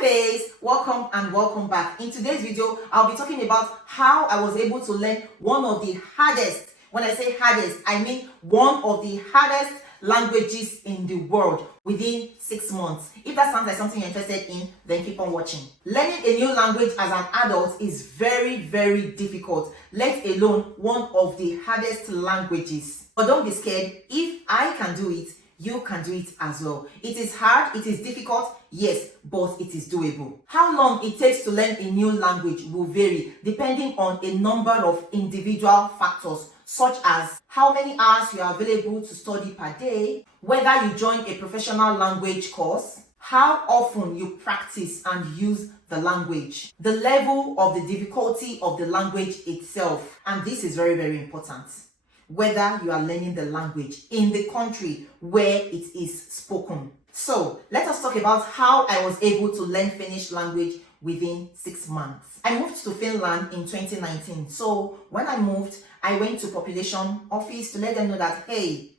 Face, welcome and welcome back. In today's video, I'll be talking about how I was able to learn one of the hardest, when I say hardest, I mean one of the hardest languages in the world within 6 months. If that sounds like something you're interested in, then keep on watching. Learning a new language as an adult is very, very difficult, let alone one of the hardest languages. But don't be scared. If I can do it, you can do it as well. It is hard, it is difficult, yes, but it is doable. How long it takes to learn a new language will vary depending on a number of individual factors, such as how many hours you are available to study per day, whether you join a professional language course, how often you practice and use the language, the level of the difficulty of the language itself, and this is very, very important, whether you are learning the language in the country where it is spoken. So let us talk about how I was able to learn Finnish language within 6 months. I moved to Finland in 2019. So when I moved, I went to population office to let them know that, hey,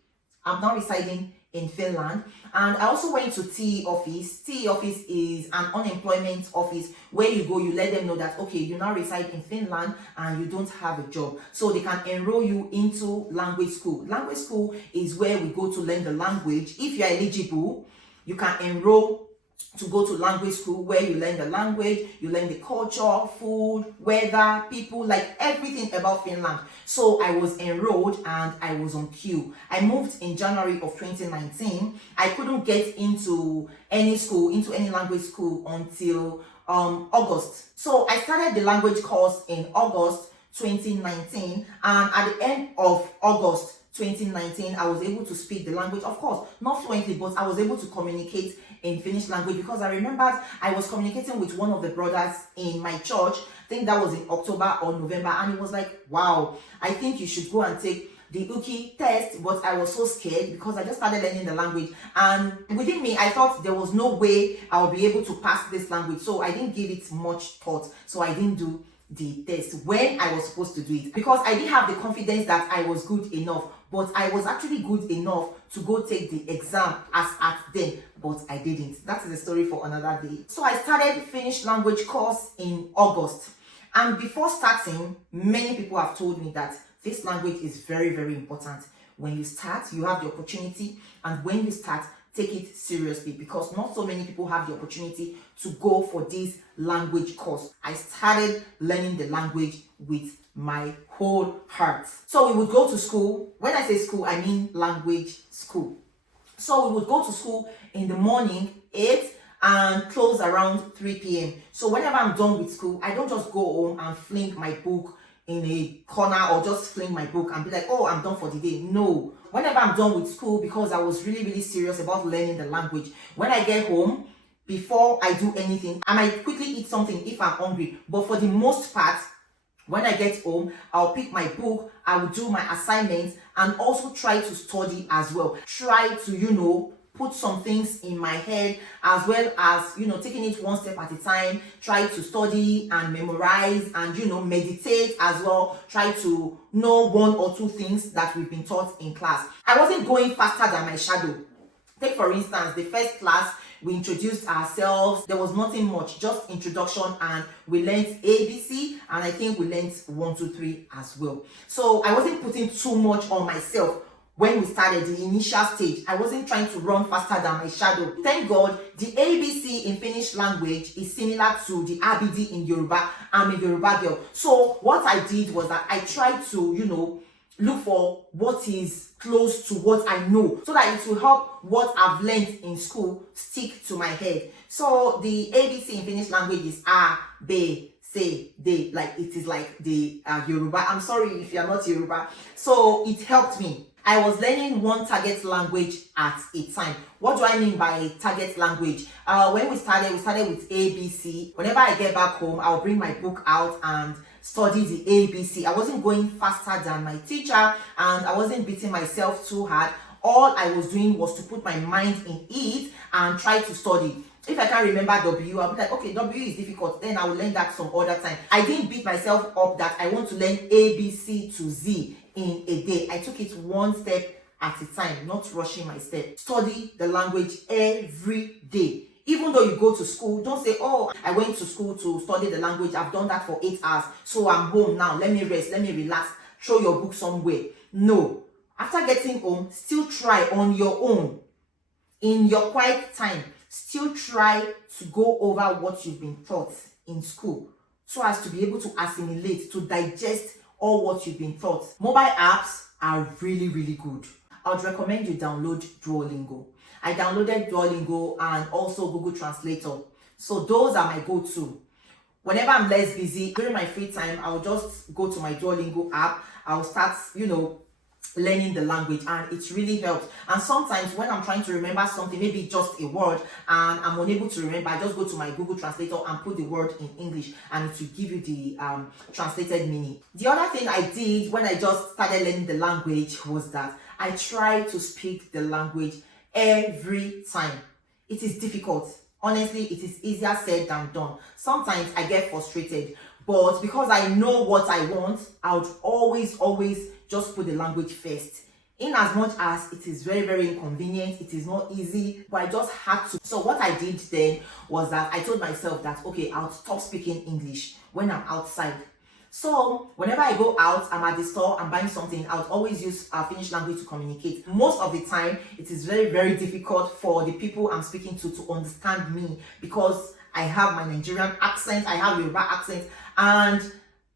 I'm now residing in Finland. And I also went to TE office. TE office is an unemployment office where you go, you let them know that, okay, you now reside in Finland and you don't have a job. So they can enroll you into language school. Language school is where we go to learn the language. If you're eligible, you can enroll to go to language school where you learn the language, you learn the culture, food, weather, people, like everything about Finland. So I was enrolled and I was on queue. I moved in January of 2019. I couldn't get into any school, into any language school until August. So I started the language course in August 2019, and at the end of August 2019, I was able to speak the language, of course, not fluently, but I was able to communicate in Finnish language because I remembered I was communicating with one of the brothers in my church. I think that was in October or November, and he was like, wow, I think you should go and take the Uki test, but I was so scared because I just started learning the language, and within me I thought there was no way I would be able to pass this language, so I didn't give it much thought, so I didn't do the test when I was supposed to do it because I didn't have the confidence that I was good enough, but I was actually good enough to go take the exam as at then, but I didn't. That is a story for another day. So I started Finnish language course in August, and before starting, many people have told me that this language is very, very important. When you start, you have the opportunity, and when you start, take it seriously because not so many people have the opportunity to go for this language course. I started learning the language with my whole heart. So we would go to school. When I say school, I mean language school. So we would go to school in the morning, 8, and close around 3 p.m. So whenever I'm done with school, I don't just go home and fling my book in a corner or just fling my book and be like, oh, I'm done for the day. No. Whenever I'm done with school, because I was really, really serious about learning the language, when I get home, before I do anything, I might quickly eat something if I'm hungry. But for the most part, when I get home, I'll pick my book, I will do my assignments, and also try to study as well. Try to, put some things in my head, as well as, taking it one step at a time. Try to study and memorize and, meditate as well. Try to know 1 or 2 things that we've been taught in class. I wasn't going faster than my shadow. Take, for instance, the first class, we introduced ourselves. There was nothing much, just introduction, and we learned ABC, and I think we learned 1, 2, 3 as well. So I wasn't putting too much on myself. When we started the initial stage, I wasn't trying to run faster than my shadow. Thank God, the ABC in Finnish language is similar to the ABD in Yoruba. I'm a Yoruba girl. So what I did was that I tried to, look for what is close to what I know so that it will help what I've learned in school stick to my head. So the ABC in Finnish language is A, B, C, D, like it is like the Yoruba. I'm sorry if you're not Yoruba. So it helped me. I was learning one target language at a time. What do I mean by target language? When we started with ABC. Whenever I get back home, I'll bring my book out and study the ABC. I wasn't going faster than my teacher, and I wasn't beating myself too hard. All I was doing was to put my mind in it and try to study. If I can't remember W, I'll be like, okay, W is difficult, then I will learn that some other time. I didn't beat myself up that I want to learn A, B, C to Z in a day. I took it one step at a time, not rushing my step. Study the language every day. Even though you go to school, don't say, oh, I went to school to study the language. I've done that for 8 hours. So I'm home now. Let me rest. Let me relax. Throw your book somewhere. No. After getting home, still try on your own. In your quiet time, still try to go over what you've been taught in school so as to be able to assimilate, to digest all what you've been taught. Mobile apps are really, really good. I would recommend you download Duolingo. I downloaded Duolingo and also Google Translator. So those are my go-to. Whenever I'm less busy, during my free time, I'll just go to my Duolingo app. I'll start, learning the language, and it really helps. And sometimes when I'm trying to remember something, maybe just a word, and I'm unable to remember, I just go to my Google Translator and put the word in English, and it will give you the translated meaning. The other thing I did when I just started learning the language was that I tried to speak the language every time. It is difficult. Honestly, it is easier said than done. Sometimes I get frustrated, but because I know what I want, I would always just put the language first. In as much as it is very, very inconvenient, it is not easy, but I just had to. So what I did then was that I told myself that, okay, I'll stop speaking English when I'm outside. So whenever I go out, I'm at the store, I'm buying something, I would always use Finnish language to communicate. Most of the time, it is very, very difficult for the people I'm speaking to understand me, because I have my Nigerian accent, I have Yoruba accent, and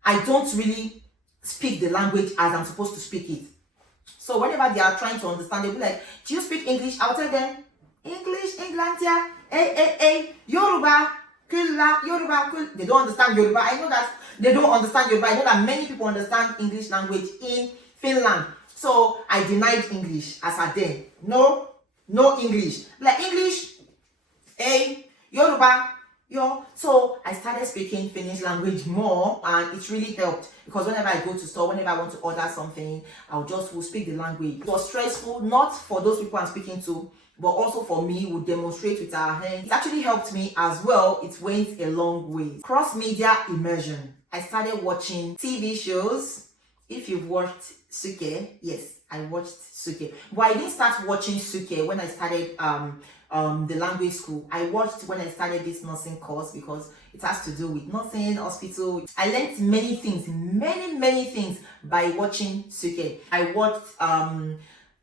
I don't really speak the language as I'm supposed to speak it. So whenever they are trying to understand, they'll be like, do you speak English? I'll tell them, English, Englandia, Yoruba, Kula, Yoruba, Kula. They don't understand Yoruba. I know that they don't understand Yoruba. I know that many people understand English language in Finland. So I denied English as a then. No English. Like English, Yoruba, yo. So I started speaking Finnish language more, and it really helped, because whenever I go to store, whenever I want to order something, I'll just speak the language. It was stressful, not for those people I'm speaking to, but also for me. We'll demonstrate with our hands. It actually helped me as well. It went a long way. Cross-media immersion. I started watching TV shows. If you've watched Suke, yes, I watched Suke. But I didn't start watching Suke when I started the language school. I watched when I started this nursing course, because it has to do with nursing, hospital. I learned many things, many things by watching Suke. I watched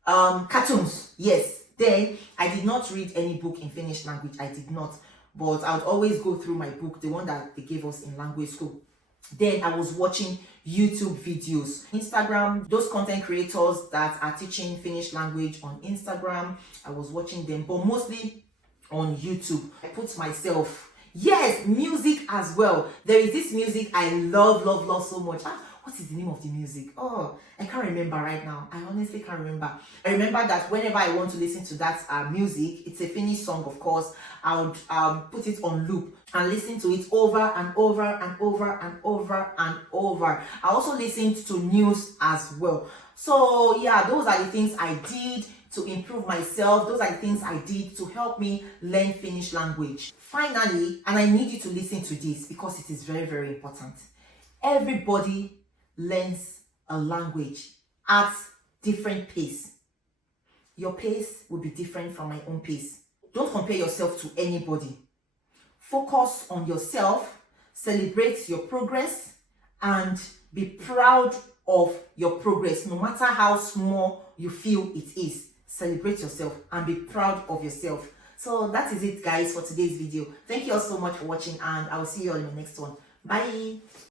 cartoons, yes. Then I did not read any book in Finnish language. I did not, but I would always go through my book, the one that they gave us in language school. Then I was watching YouTube videos, Instagram, those content creators that are teaching Finnish language on Instagram. I was watching them, but mostly on YouTube. I put myself, yes, music as well. There is this music I love so much. What is the name of the music? Oh, I can't remember right now. I honestly can't remember. I remember that whenever I want to listen to that music, it's a Finnish song, of course, I would put it on loop and listen to it over and over and over and over and over. I also listened to news as well. So yeah, those are the things I did to improve myself. Those are the things I did to help me learn Finnish language. Finally, and I need you to listen to this because it is very, very important. Everybody learns a language at different pace. Your pace will be different from my own pace. Don't compare yourself to anybody. Focus on yourself, celebrate your progress, and be proud of your progress, no matter how small you feel it is. Celebrate yourself and be proud of yourself. So that is it, guys, for today's video. Thank you all so much for watching, and I will see you all in the next one. Bye.